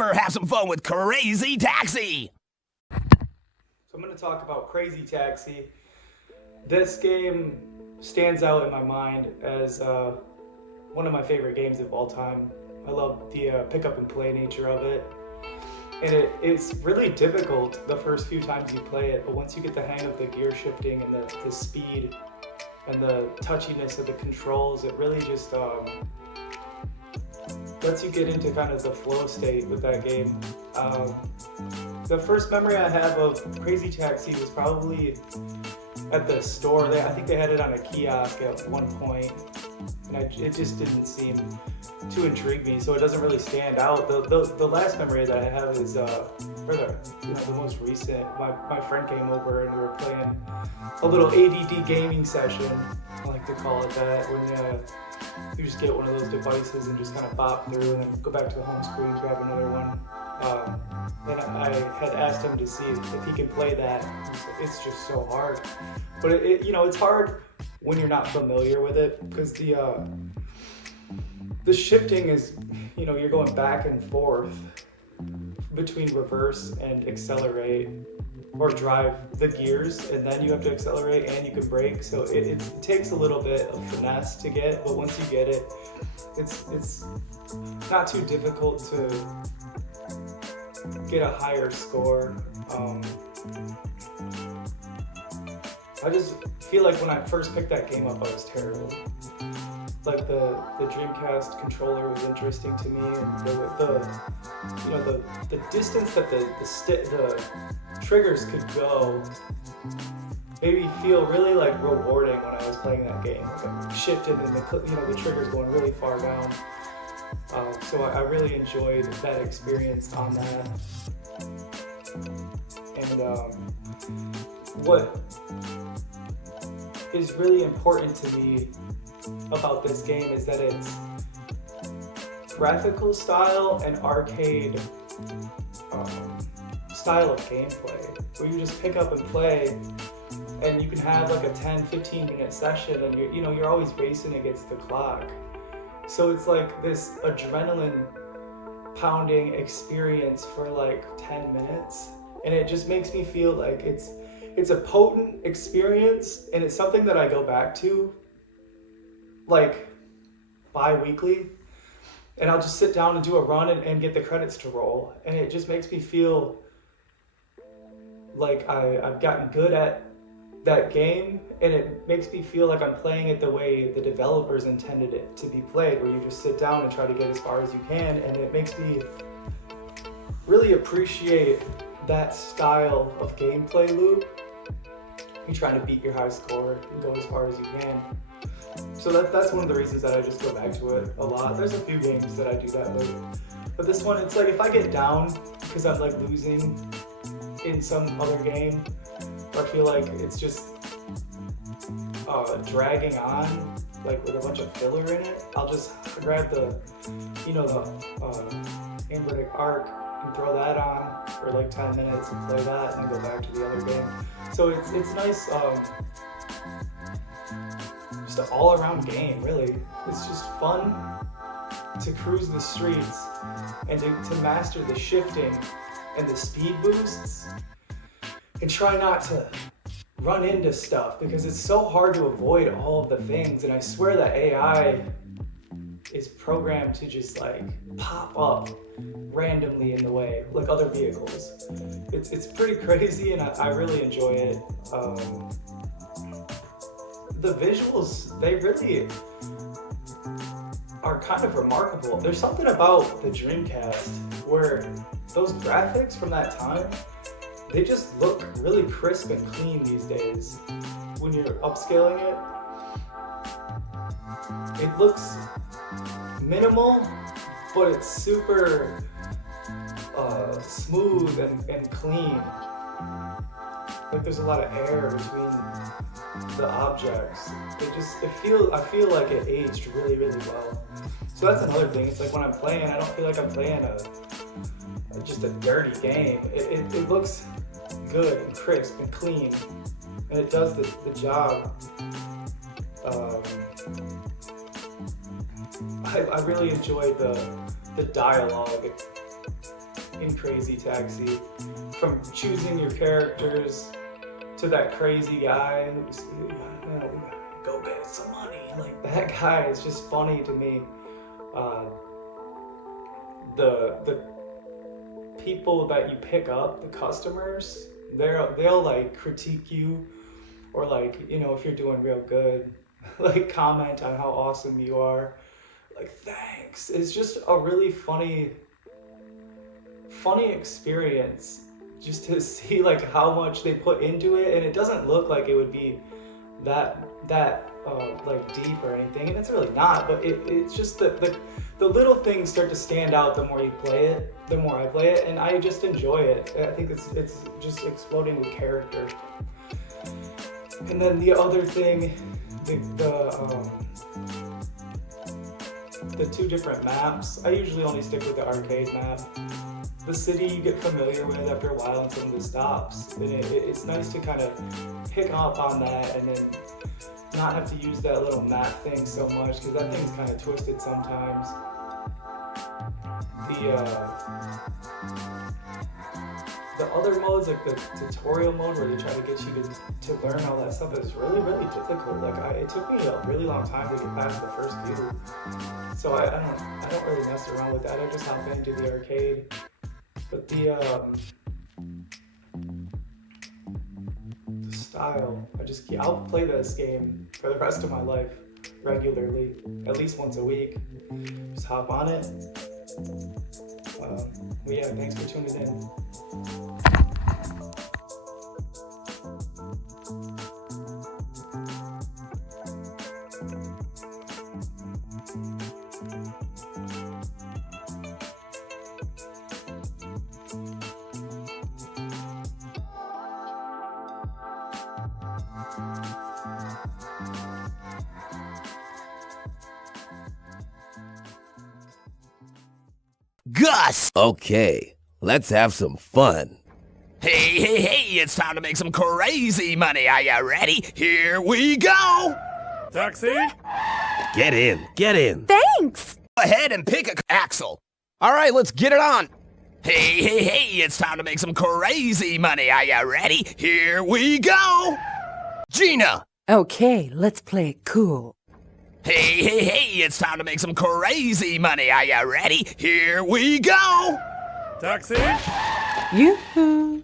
over, have some fun with Crazy Taxi! So I'm going to talk about Crazy Taxi. This game stands out in my mind as one of my favorite games of all time. I love the pick up and play nature of it. And it's really difficult the first few times you play it, but once you get the hang of the gear shifting and the speed and the touchiness of the controls, it really just lets you get into kind of the flow state with that game. The first memory I have of Crazy Taxi was probably at the store. I think they had it on a kiosk at one point, and it just didn't seem to intrigue me, so it doesn't really stand out. The last memory that I have is the most recent. My friend came over and we were playing a little ADD gaming session, I like to call it that, when you just get one of those devices and just kind of bop through and then go back to the home screen, grab another one. And I had asked him to see if he could play that. It's just so hard, but it's hard when you're not familiar with it, because the shifting is, you're going back and forth between reverse and accelerate, or drive the gears, and then you have to accelerate and you can brake. So it takes a little bit of finesse to get, but once you get it, it's not too difficult to get a higher score. I just feel like when I first picked that game up, I was terrible. Like the Dreamcast controller was interesting to me, and the distance that the triggers could go made me feel really like rewarding when I was playing that game. Like I shifted and the triggers going really far down. So I really enjoyed that experience on that. And what is really important to me about this game is that it's graphical style and arcade style of gameplay, where you just pick up and play, and you can have like a 10-15 minute session, and you're always racing against the clock. So it's like this adrenaline pounding experience for like 10 minutes, and it just makes me feel like it's a potent experience, and it's something that I go back to like bi-weekly, and I'll just sit down and do a run and get the credits to roll, and it just makes me feel like I've gotten good at that game, and it makes me feel like I'm playing it the way the developers intended it to be played, where you just sit down and try to get as far as you can, and it makes me really appreciate that style of gameplay loop. You're trying to beat your high score and go as far as you can. So that's one of the reasons that I just go back to it a lot. There's a few games that I do that with, but this one, it's like if I get down because I'm like losing in some other game, or I feel like it's just dragging on, like with a bunch of filler in it, I'll just grab the Ambernic Arc and throw that on for like 10 minutes and play that, and then go back to the other game. So it's nice, just an all-around game, really. It's just fun to cruise the streets and to master the shifting and the speed boosts, and try not to run into stuff, because it's so hard to avoid all of the things, and I swear that AI is programmed to just like pop up randomly in the way, like other vehicles. It's pretty crazy, and I really enjoy it. The visuals, they really are kind of remarkable. There's something about the Dreamcast where those graphics from that time, they just look really crisp and clean these days. When you're upscaling it, it looks minimal, but it's super smooth and clean. Like there's a lot of air between the objects. I feel like it aged really, really well. So that's another thing. It's like when I'm playing, I don't feel like I'm playing just a dirty game. It looks good and crisp and clean, and it does the job. I really enjoy the dialogue in Crazy Taxi. From choosing your characters to that crazy guy who's, go get some money. Like, that guy is just funny to me. The people that you pick up, the customers, they'll like critique you, or like, you know, if you're doing real good, like comment on how awesome you are. Like, thanks. It's just a really funny experience just to see like how much they put into it, and it doesn't look like it would be that like deep or anything, and it's really not, but it's just the little things start to stand out the more you play it, the more I play it, and I just enjoy it. I think it's just exploding with character. And then the other thing, the two different maps, I usually only stick with the arcade map. The city you get familiar with after a while and some of the stops, and it's nice to kind of pick up on that and then not have to use that little map thing so much, because that thing's kind of twisted sometimes. The other modes, like the tutorial mode where they try to get you to learn all that stuff, is really, really difficult. Like, it took me a really long time to get past the first few. So I don't really mess around with that. I just hop into the arcade. But the style, I'll play this game for the rest of my life regularly, at least once a week. Just hop on it. Well, yeah, thanks for tuning in. Gus! Okay, let's have some fun. Hey, it's time to make some crazy money. Are you ready? Here we go! Taxi? Get in. Thanks! Go ahead and pick a Axel. All right, let's get it on. Hey, it's time to make some crazy money. Are you ready? Here we go! Gina! Okay, let's play it cool. Hey, it's time to make some crazy money. Are you ready? Here we go! Taxi? Yoo-hoo!